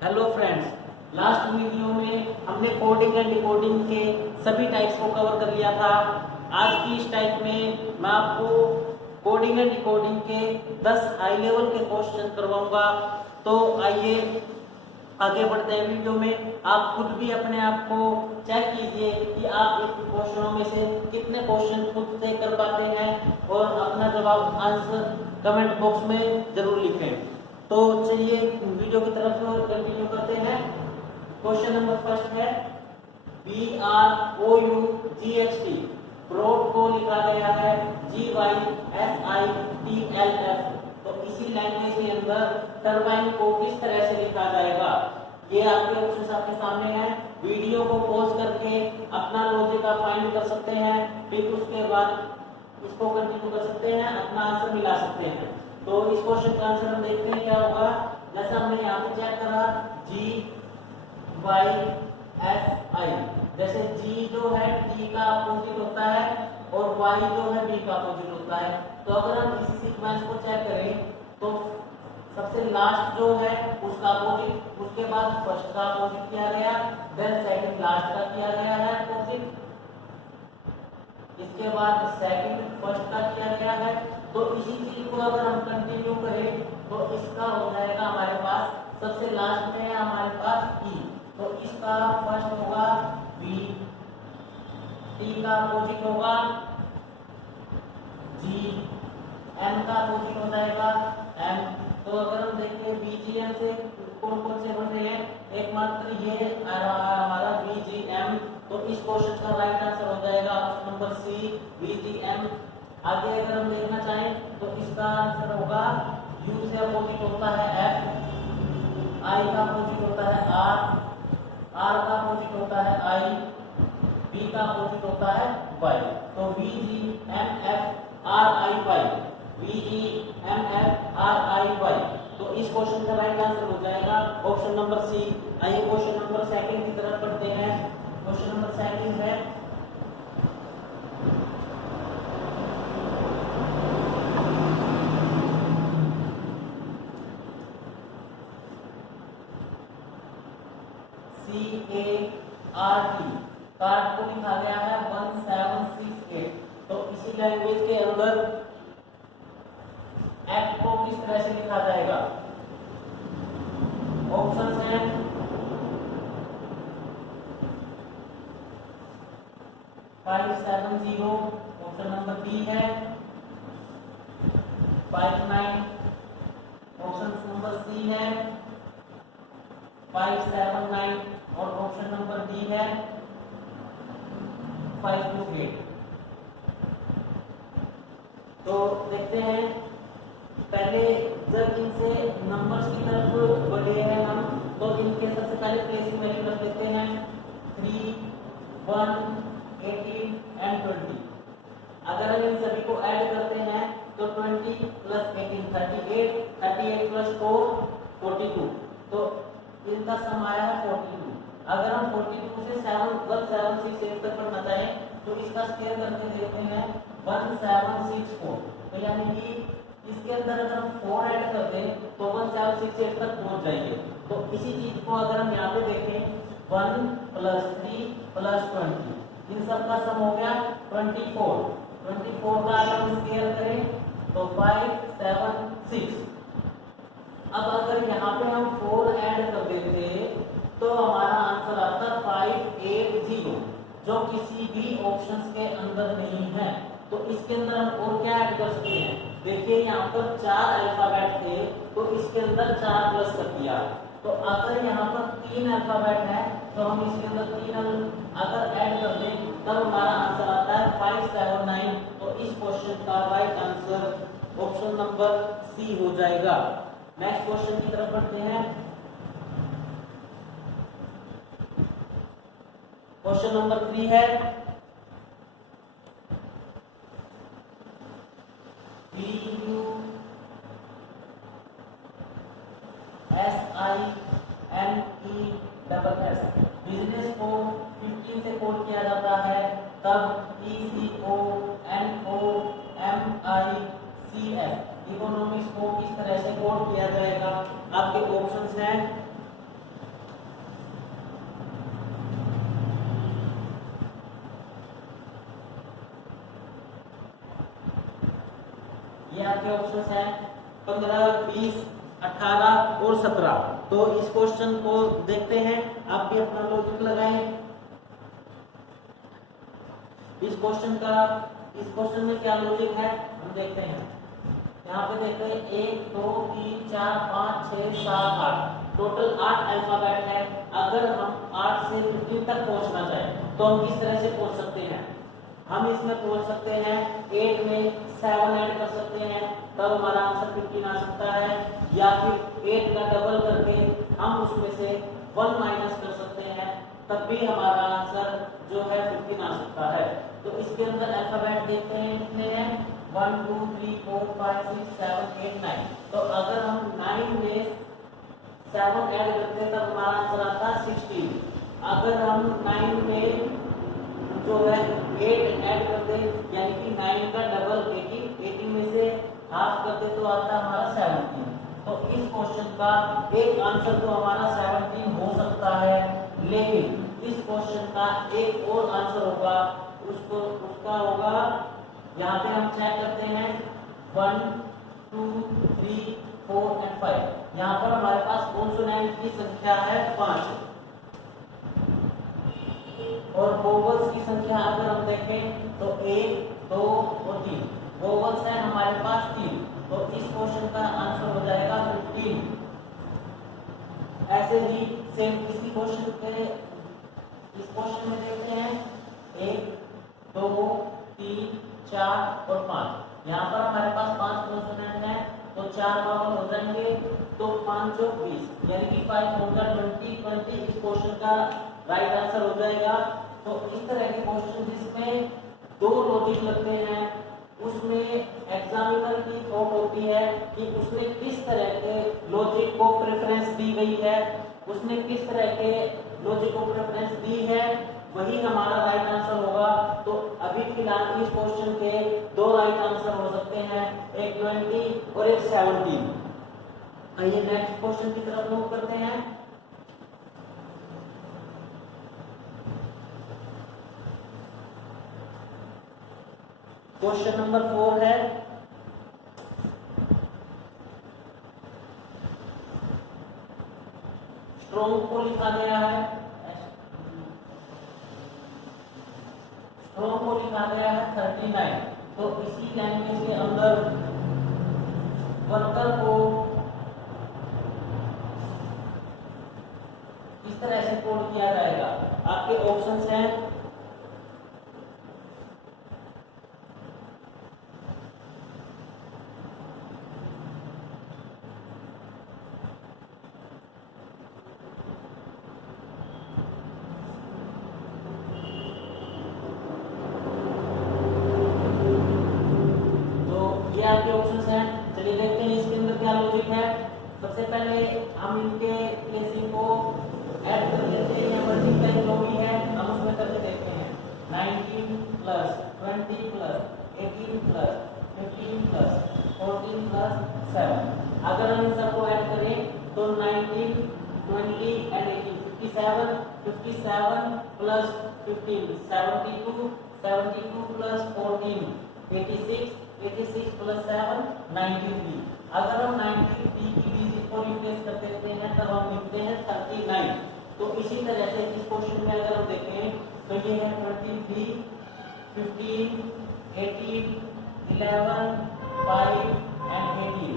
Hello friends, last video में हमने coding and decoding के सभी टाइप्स को कवर कर लिया था। आज की इस टाइप में मैं आपको कोडिंग एंड डिकोडिंग के 10 हाई लेवल के क्वेश्चन करवाऊंगा। तो आइए आगे बढ़ते हैं वीडियो में। आप खुद भी अपने आप को चेक कीजिए कि आप इन क्वेश्चनों में से कितने क्वेश्चन खुद से कर पाते हैं और अपना जवाब आंसर कमेंट बॉक्स में जरूर लिखें। तो चलिए वीडियो की तरफ कंटिन्यू करते हैं। क्वेश्चन नंबर फर्स्ट है BROUGHT। ब्रोड को लिखा गया है GYSITLF। तो इसी लैंग्वेज के अंदर टरबाइन को किस तरह से लिखा जाएगा, ये आपके ऑप्शन आपके सामने हैं। वीडियो को पॉज करके अपना लॉजिक आप फाइंड कर सकते हैं, फिर उसके बाद इसको कंटिन्यू कर सकते हैं, अपना आंसर मिला सकते हैं। तो इस क्वेश्चन का आंसर हम देखते हैं क्या होगा। जैसा हमने यहाँ पे चेक करा GYSI, जैसे G जो है T का अपोजिट होता है और Y जो है B का अपोजिट होता है। तो अगर हम इसी सीक्वेंस को चेक करें तो सबसे लास्ट जो है उसका अपोजिट, उसके बाद फर्स्ट का अपोजिट किया गया, देन सेकंड लास्ट का किया गया है अपोजिट, इसके बाद सेकंड फर्स्ट का किया गया है। तो इसी चीज को अगर हम कंटिन्यू करें तो इसका हो जाएगा हमारे पास सबसे लास्ट में है हमारे पास E। तो इसका फर्स्ट होगा B, T का अपोजिट होगा G, M का अपोजिट हो जाएगा M। तो अगर हम देखें BGM से कौन कौन से बन रहे हैं, एकमात्र ये आ रहा है हमारा BGM। तो इस क्वेश्चन का राइट आंसर हो जाएगा ऑप्शन नंबर C, BGM। आगे अगर हम देखना चाहें तो इसका आंसर होगा U से अपोजिट होता है F, I का अपोजिट होता है R, R का अपोजिट होता है I, B का अपोजिट होता है Y। तो VGMFRIY, VGMFRIY। तो इस क्वेश्चन का राइट आंसर हो जाएगा ऑप्शन नंबर C। आइए क्वेश्चन नंबर सेकंड की तरफ बढ़ते हैं। क्वेश्चन नंबर सेकंड है CART। कार्ट को लिखा गया है 1768। तो इसी लैंग्वेज के अंदर एक्ट को किस तरह से लिखा जाएगा। ऑप्शन है 570, ऑप्शन नंबर बी है 59, ऑप्शन नंबर सी है 579 और ऑप्शन नंबर डी है 528। तो देखते हैं, पहले जब इनसे नंबर्स की तरफ बढ़े हैं हम तो इनके सबसे पहले प्लेसिंग वैल्यू रख देते हैं 3, 1, 18 एंड 20। अगर हम इन सभी को ऐड करते हैं तो 20 प्लस 18 38, 38 प्लस 4 42। तो इनका सम आया है 42। अगर हम 42 से 1768 तक पढ़ना चाहें तो इसका स्क्वायर करके देखते हैं 1764। तो यानी कि इसके अंदर अगर हम 4 ऐड कर दें तो 1768 तक पहुंच जाएंगे। तो इसी चीज को अगर हम यहाँ पे देखें 1 प्लस 3 प्लस 20, इन सब का सम हो गया 24। 24 का अगर हम स्क्वायर करें तो 576। अब अगर यहाँ पे हम 4 ऐड कर देते तो हमारा आंसर आता 580, जो किसी भी ऑप्शंस के अंदर नहीं है। तो इसके अंदर हम और क्या ऐड कर सकते हैं, देखिए यहाँ पर 4 अल्फाबेट थे तो इसके अंदर 4 प्लस कर दिया। तो अगर यहाँ पर 3 अल्फाबेट है तो हम इसके अंदर 3 अगर ऐड कर दें तब हमारा आंसर आता है 579। तो इस क्वेश्चन का right answer option number C हो जाएगा। नेक्स्ट क्वेश्चन की तरफ बढ़ते हैं। क्वेश्चन नंबर 3 है BUSINESS। बिजनेस को 15 से कोड किया जाता है, तब ECONOMICS को किस तरह से कोड किया जाएगा। आपके ऑप्शंस हैं आपके ऑप्शंस हैं 15, 20, 18 और 17। तो इस क्वेश्चन को देखते हैं, आप भी अपना लॉजिक लगाएं। इस क्वेश्चन में क्या लॉजिक है हम देखते हैं। यहाँ पे देखते हैं 1 2 3 4 5 6 7 8, टोटल 8 अल्फाबेट है। अगर हम 8 से 15 तक पहुंचना चाहें तो हम किस तरह से पहुंच सकते हैं? हम इसमें पहुंच सकते हैं 8 में 7 ऐड कर सकते हैं, तब हमारा आंसर 15 आ सकता है। या फिर 8 का डबल करके हम उसमें से 1 माइनस कर सकते हैं, तब भी हमारा आंसर जो है 15 आ सकता है। तो इसके अंदर अल्फाबेट देखते हैं कितने हैं, 1 2 3 4 5 6 7 8 9। तो अगर हम 9 में 7 ऐड करते हैं तब हमारा आंसर आता है 16। अगर हम 9 में जो है 8 ऐड करते हैं, यानी कि 9 का डबल 18 में से हाफ करते तो आता हमारा 17। तो इस क्वेश्चन का एक आंसर तो हमारा 17 हो सकता है, लेकिन इस क्वेश्चन का एक और आंसर होगा, उसका होगा, यहाँ पे हम चेक करते हैं 1 2 3 4 और 5। यहाँ पर हमारे पास कॉन्सोनेंट की संख्या है 5 और वोवल्स की संख्या अगर हम देखें तो 1 2 और 3 वोवल्स है हमारे पास 3। तो इस क्वेश्चन का आंसर हो जाएगा 15। ऐसे ही सेम इसी इस क्वेश्चन में देखते हैं 1 2 3 4 और 5। यहाँ पर हमारे पास 5 कॉन्सोनेंट है, तो 4 वोवल हो जाएंगे, तो 5 और 20 यानी कि 5 होगा 20 इस क्वेश्चन का राइट आंसर हो जाएगा। तो इस तरह के क्वेश्चन जिसमें 2 लॉजिक लगते हैं, उसमें एग्जामिनर की थॉट होती है कि उसने किस तरह के लॉजिक को प्रेफरेंस दी गई है, उसने किस तरह के लॉजिक को प्रेफरेंस दी है, वही हमारा राइट आंसर होगा। तो अभी फिलहाल इस क्वेश्चन के 2 राइट आंसर हो सकते हैं, एक 20 और एक 17। आइए नेक्स्ट क्वेश्चन की तरफ मूव करते हैं। क्वेश्चन नंबर 4 है, स्ट्रॉन्ग को लिखा गया है, स्ट्रॉन्ग को लिखा गया है 39। तो इसी लैंग्वेज के अंदर वर्कर को इस तरह से कोड किया जाएगा। आपके ऑप्शंस हैं आपके ऑप्शंस हैं। चलिए देखते हैं इसके अंदर क्या लॉजिक है। सबसे पहले हम इनके प्लेसिंग को ऐड कर देते हैं या मल्टीप्लाई जो भी है हम उसमें करके देखते हैं। 19 plus 20 plus 18 plus 15 plus 14 plus 7। अगर हम इन सबको ऐड करें तो 19 20 एंड 18 57 प्लस 15 72 72 प्लस 14 86 प्लस 7 93। अगर हम 93 की डिजिट को रिप्लेस कर देते हैं तब हम लिखते हैं 39। तो इसी तरह से इस क्वेश्चन में अगर हम देखें तो ये है 23 15 18 11 5 and 18।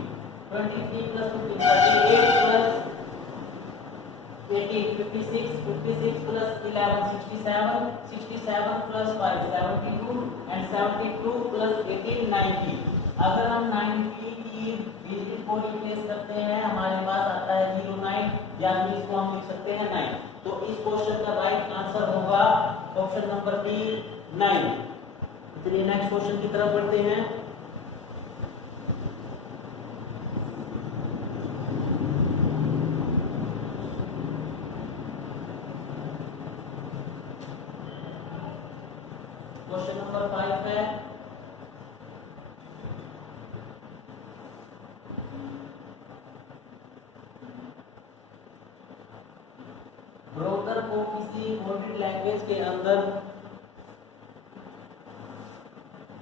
23 plus 15 38 plus 18 56 plus 11 67 plus 5 72 and 72 plus 18 90। अगर हम 90 की डिजिट को रिप्लेस करते हैं हमारे पास आता है 09 या फिर इसको हम लिख सकते हैं 9। तो इस क्वेश्चन का राइट आंसर होगा ऑप्शन नंबर बी 9। चलिए नेक्स्ट क्वेश्चन की तरफ बढ़ते हैं। क्वेश्चन नंबर 5 है ब्रोकर को किसी कोडेड लैंग्वेज के अंदर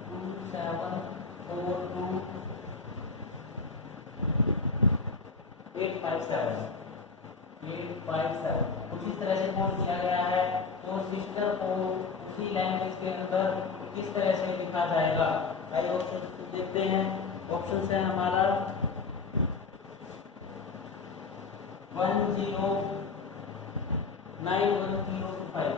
2742 857 उसी तरह से कोड किया गया है। तो सिस्टर को उसी लैंग्वेज के अंदर किस तरह से लिखा जाएगा, आइए ऑप्शन देखते हैं। ऑप्शन है हमारा 91025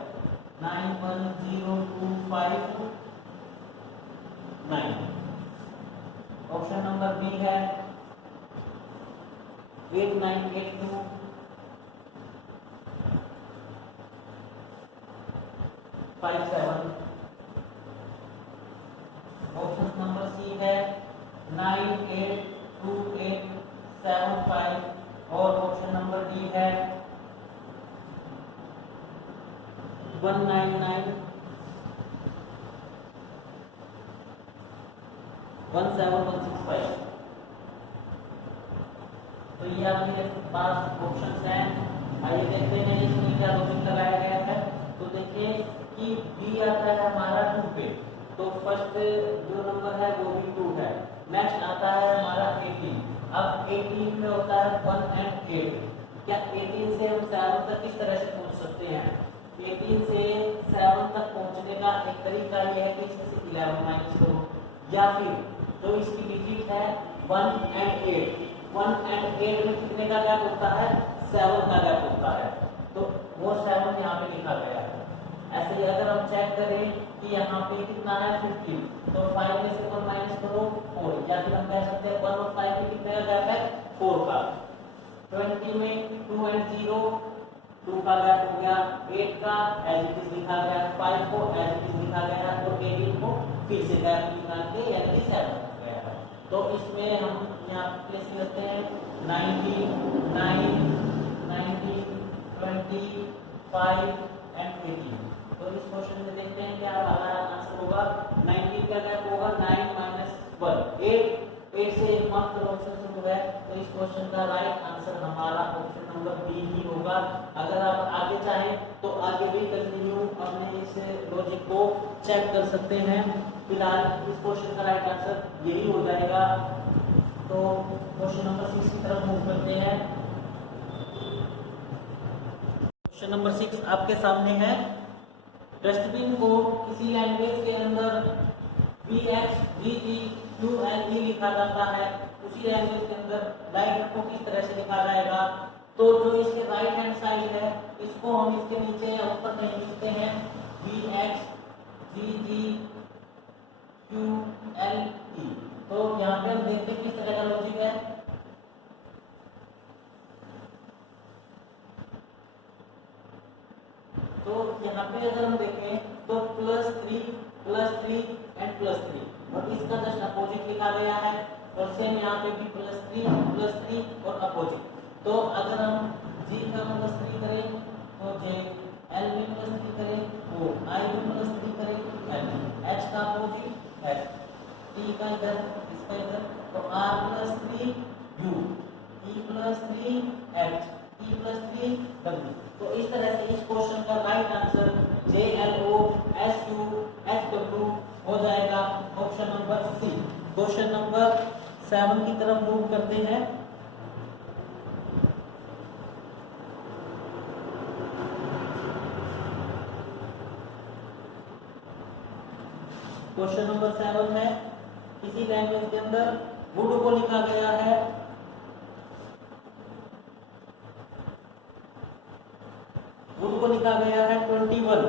ऑप्शन नंबर बी है 898257। ऑप्शन नंबर सी है 982875 और ऑप्शन नंबर डी है 19917165। तो ये आपके पास ऑप्शन हैं। आइए देखते हैं इसमें क्या लॉजिक लगाया गया है। तो देखिए कि बी आता है हमारा 2 पे, तो फर्स्ट जो नंबर है वो भी 2 है। नेक्स्ट आता है हमारा 18। अब 18 में होता है 1 and 8। क्या 18 से हम 7 तक किस तरह से पहुंच सकते हैं? 18 से 7 तक पहुंचने का एक तरीका यह है कि इसमें से 11 माइनस करो, या फिर जो इसकी डिजिट है 1 and 8 में कितने का गैप होता है? 7 का गैप होता है। तो वो 7 यहाँ पे लिखा गया है। ऐसे ही अगर हम चेक करें कि यहाँ पे कितना है 15, तो 5 में से 1 माइनस करो 4, या फिर हम कह सकते हैं 1 और 5 में कितने का गैप है? 4 का। 20 में 2 and 0 2 का गैप हो गया, 8 का एज इट इज लिखा गया, 5 को एज इट इज लिखा गया और 18 को फिर से गैप निकाल के यानी 7 हो गया है। तो इसमें हम यहाँ प्लेस करते हैं 19, 9, 19, 20, 5 and 18। तो इस क्वेश्चन में देखते हैं क्या हमारा आंसर होगा। 19 का गैप होगा 9 minus 1, 8 से एकमात्र ऑप्शन शुरू है। तो इस क्वेश्चन का राइट आंसर हमारा ऑप्शन नंबर बी ही होगा। अगर आप आगे चाहें तो आगे भी कंटिन्यू अपने इस लॉजिक को चेक कर सकते हैं। फिलहाल इस क्वेश्चन का राइट आंसर यही हो जाएगा। तो क्वेश्चन नंबर 6 की तरफ मूव करते हैं। क्वेश्चन नंबर 6 आपके सामने है। डस्टबिन को किसी लैंग्वेज के अंदर VX, VG, QLE लिखा जाता है, उसी लैंग्वेज के अंदर लाइट को किस तरह से लिखा जाएगा? तो जो इसके राइट हैंड साइड है इसको हम इसके नीचे या ऊपर कहीं लिखते हैं VX, VG, QLE। तो यहाँ पे हम देखते हैं किस तरह का लॉजिक है। तो यहाँ पे अगर हम देखें तो +3 एंड +3 और इसका जस्ट अपोजिट लिखा गया है। और सेम यहाँ पे भी +3 और अपोजिट। तो अगर हम G का +3 करें तो J, L में +3 करें तो I में +3 करें L, H का अपोजिट H, T का इधर, इसका इधर, तो R +3 U, E +3 H, E +3 W। तो इस तरह से इस क्वेश्चन का राइट आंसर JLOSUHW हो जाएगा option number C. Question number 7 की तरफ मूव करते हैं। क्वेश्चन नंबर 7 है, किसी लैंग्वेज के अंदर वुड को लिखा गया है वुड को लिखा गया है 21,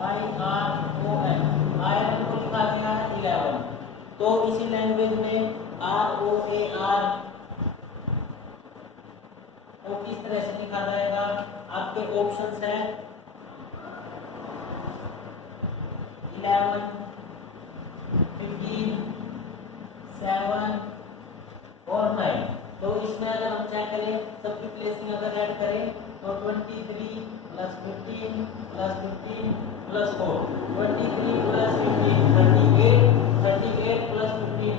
IRON, आयरन को लिखा गया है 11। तो इसी लैंग्वेज में ROAR को किस तरह से लिखा जाएगा? आपके ऑप्शंस हैं 11, 15, 7 और 9। तो इसमें अगर हम चेक करें सबकी प्लेसिंग अगर ऐड करें तो 23 + 15 + 15 + 4, 23 + 15 38, 38 + 15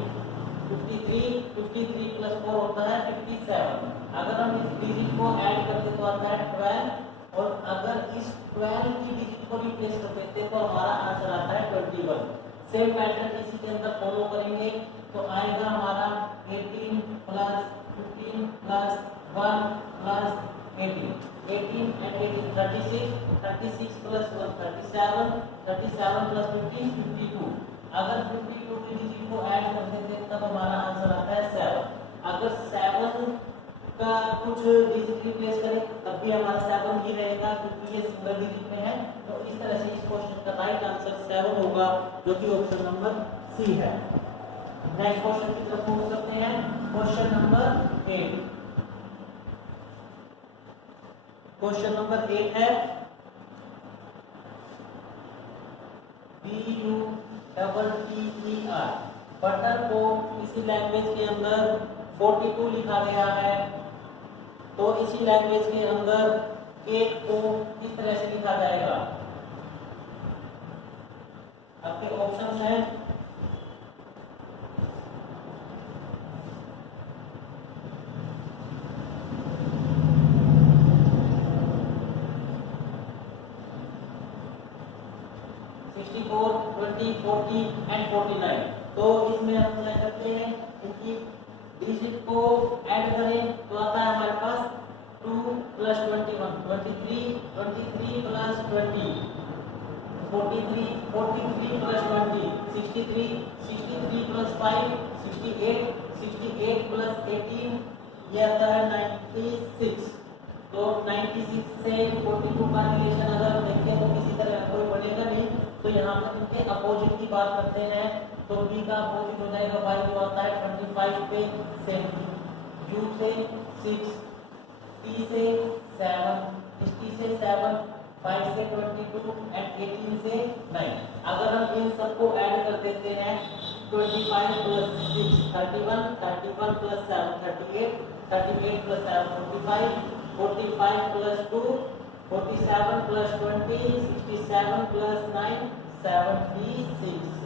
53, 53 + 4 होता है 57। अगर हम इस डिजिट को ऐड करते तो आता है 12, और अगर इस 12 की डिजिट को रिप्लेस कर देते तो हमारा आंसर आता है 21। सेम पैटर्न इसी के अंदर फॉलो करेंगे तो आएगा हमारा 18 + 15 + plus 1 plus 18, 18 and 18 36, 36 plus 1 37, 37 plus 15 52। अगर 52 की डिजिट को ऐड कर देते हैं तब हमारा आंसर आता है 7। अगर 7 का कुछ डिजिट रिप्लेस करें तब भी हमारा 7 ही रहेगा क्योंकि ये सिंगल डिजिट में है। तो इस तरह से इस क्वेश्चन का राइट आंसर 7 होगा जो कि ऑप्शन नंबर सी है। नेक्स्ट क्वेश्चन की तरफ मूव करते हैं। Question number 8। क्वेश्चन नंबर 8 है BUTTER। बटर को इसी लैंग्वेज के अंदर 42 लिखा गया है, तो इसी लैंग्वेज के अंदर केक को किस तरह से लिखा जाएगा? आपके ऑप्शंस हैं 64, 20, 40 एंड 49। तो इसमें हम क्या करते हैं, इनकी डिजिट को ऐड करें तो आता है हमारे पास 2 plus 21, 23, 23 plus 20, 43, 43 plus 20, 63, 63 plus 5, 68, 68 plus 18, ये आता है 96। तो 96 से 42 का रिलेशन अगर देखें तो किसी तरह कोई बढ़ेगा नहीं। तो यहाँ पर इनके अपोजिट की बात करते हैं तो b का अपोजिट हो जाएगा y जो आता है 25 पे 7, u से 6, t से 7, t से 7, 5 से 22 एंड 18 से 9। अगर हम इन सबको ऐड कर देते हैं 25 plus 6 31, 31 plus 7 38, 38 plus 7 45, 45 plus 2 47 plus 20 67 plus 9 76।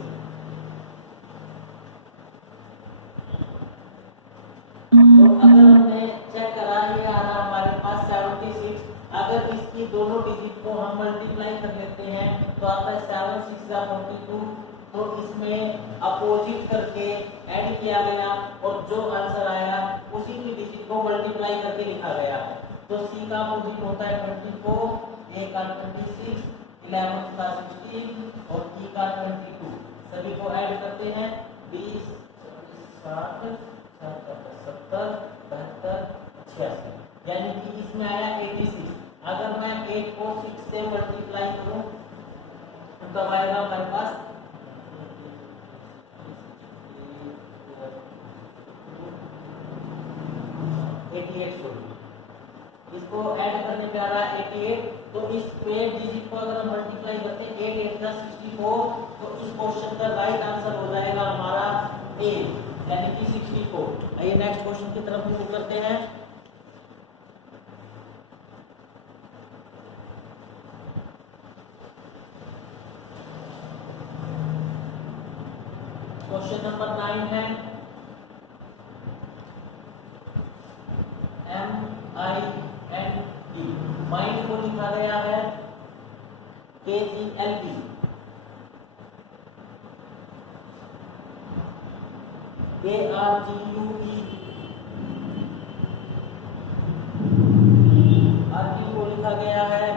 तो अगर हमने चेक करा ये आ रहा हमारे पास 76। अगर इसकी दोनों डिजिट को हम मल्टीप्लाई कर लेते हैं तो आता है 7 6 42। तो इसमें अपोजिट करके ऐड किया गया और जो आंसर आया उसी की डिजिट को मल्टीप्लाई करके लिखा गया है। तो सी का अपोजिट होता है 24, ए का 26, 11 का 16 और ई का 22। सभी को ऐड करते हैं 20 60 70 72 86, यानी कि इसमें आया 86। अगर मैं 8 को 6 से मल्टीप्लाई करूं तो तब आएगा हमारे पास 88। इसको ऐड करने पे आ रहा है 88। तो इस पे डिजिट को अगर हम मल्टीप्लाई करते हैं 8 8 का 64, तो इस क्वेश्चन का राइट आंसर हो जाएगा हमारा ए यानी कि 64। आइए नेक्स्ट क्वेश्चन की तरफ मूव करते हैं। क्वेश्चन नंबर 9 है MIND। माइंड को लिखा गया है KGLB। KRGUE। आरटी को लिखा गया है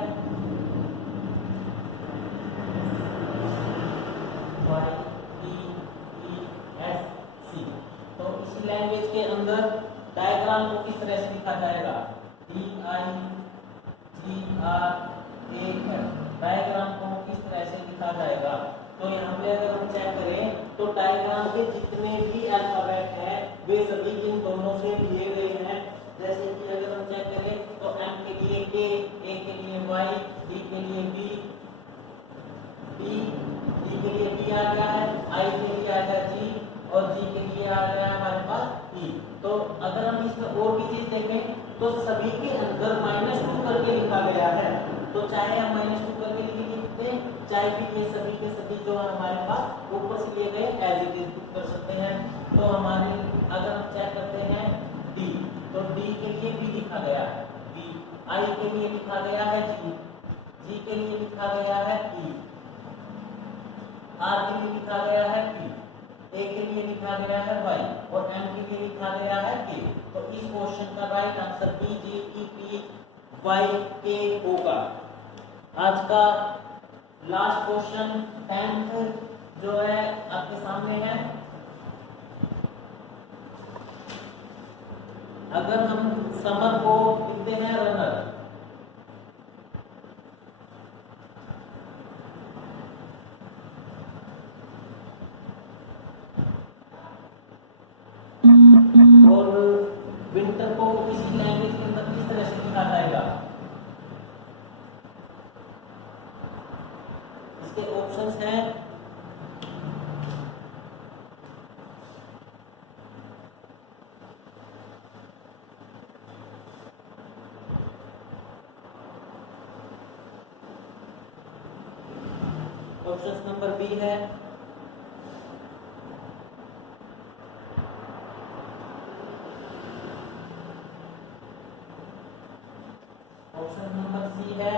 YEESC। तो इसी लैंग्वेज के अंदर डायग्राम को किस तरह से लिखा जाएगा? DIGRAM। डायग्राम को किस तरह से लिखा जाएगा? तो यहाँ पे अगर हम चेक करें तो डायग्राम के जितने भी अल्फाबेट हैं वे सभी इन दोनों से लिए गए हैं। जैसे कि अगर हम चेक करें तो M के लिए K, A के लिए Y, D के लिए B, D के लिए B आ गया है, I के लिए आ गया G और G के लिए आ गया हमारे पास E। तो अगर हम इसमें और भी चीज देखें तो सभी के अंदर -2 करके लिखा गया है। तो चाहे हम -2 करके लिखते हैं, चाहे भी ये सभी के सभी जो हमारे पास ऊपर से लिए गए एज इट इज कर सकते हैं। तो हमारे अगर हम चेक करते हैं D, तो D के लिए B लिखा गया है B, I के लिए लिखा गया है G, G के लिए लिखा गया है E, R के लिए लिखा गया है P, A के लिए लिखा गया है Y और M के लिए लिखा गया है K। तो इस क्वेश्चन का राइट आंसर BGEPYK होगा। आज का लास्ट क्वेश्चन 10th जो है आपके सामने है। अगर हम समर को लिखते हैं रनर, और विंटर को किसी लैंग्वेज के अंदर किस तरह से लिखा जाएगा? इसके ऑप्शंस हैं ऑप्शंस नंबर बी है ऑप्शन नंबर सी है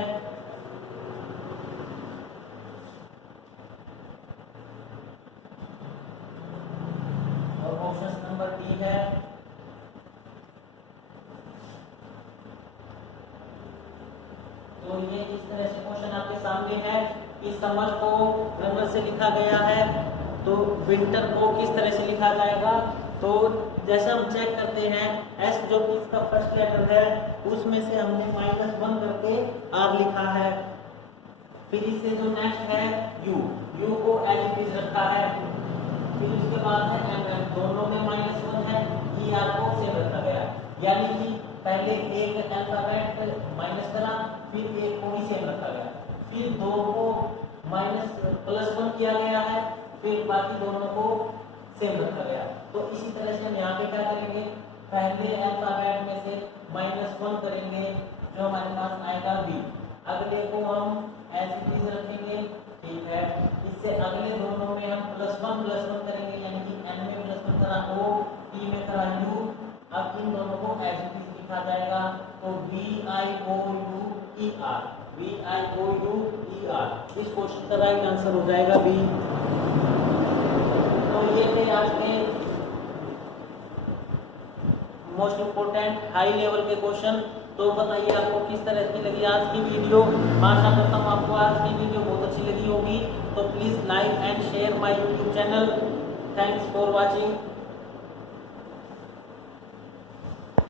और ऑप्शन नंबर डी है। तो ये इस तरह से क्वेश्चन आपके सामने है कि समर को रनर से लिखा गया है, तो विंटर को किस तरह से लिखा जाएगा? तो जैसे हम चेक करते हैं एस जो कि इसका फर्स्ट लेटर है उसमें से हमने -1 करके आर लिखा है। फिर इससे जो नेक्स्ट है यू को एज इट इज रखा है। फिर उसके बाद है एम दोनों में -1 है, ई आर को सेम रखा गया। यानी कि पहले एक अल्फाबेट माइनस करा, फिर एक को भी सेम रखा गया, फिर दो को +1 किया गया है, फिर बाकी दोनों को सेम रखा गया। तो इसी तरह से हम यहाँ पे क्या करेंगे, पहले अल्फाबेट में से -1 करेंगे जो हमारे पास आएगा बी, अगले को हम एज इट इज रखेंगे, ठीक है। इससे अगले दोनों में हम +1 करेंगे, यानी कि एन में +1 करा ओ, ई में करा यू, अब इन दोनों को एज इट इज लिखा जाएगा। तो VIOUER, इस क्वेश्चन का राइट आंसर हो जाएगा बी। तो ये थे आज के मोस्ट इम्पोर्टेंट हाई लेवल के क्वेश्चन। तो बताइए आपको किस तरह की लगी आज की वीडियो। आशा करता हूँ आपको आज की वीडियो बहुत अच्छी लगी होगी। तो please like and share my YouTube channel. Thanks for watching.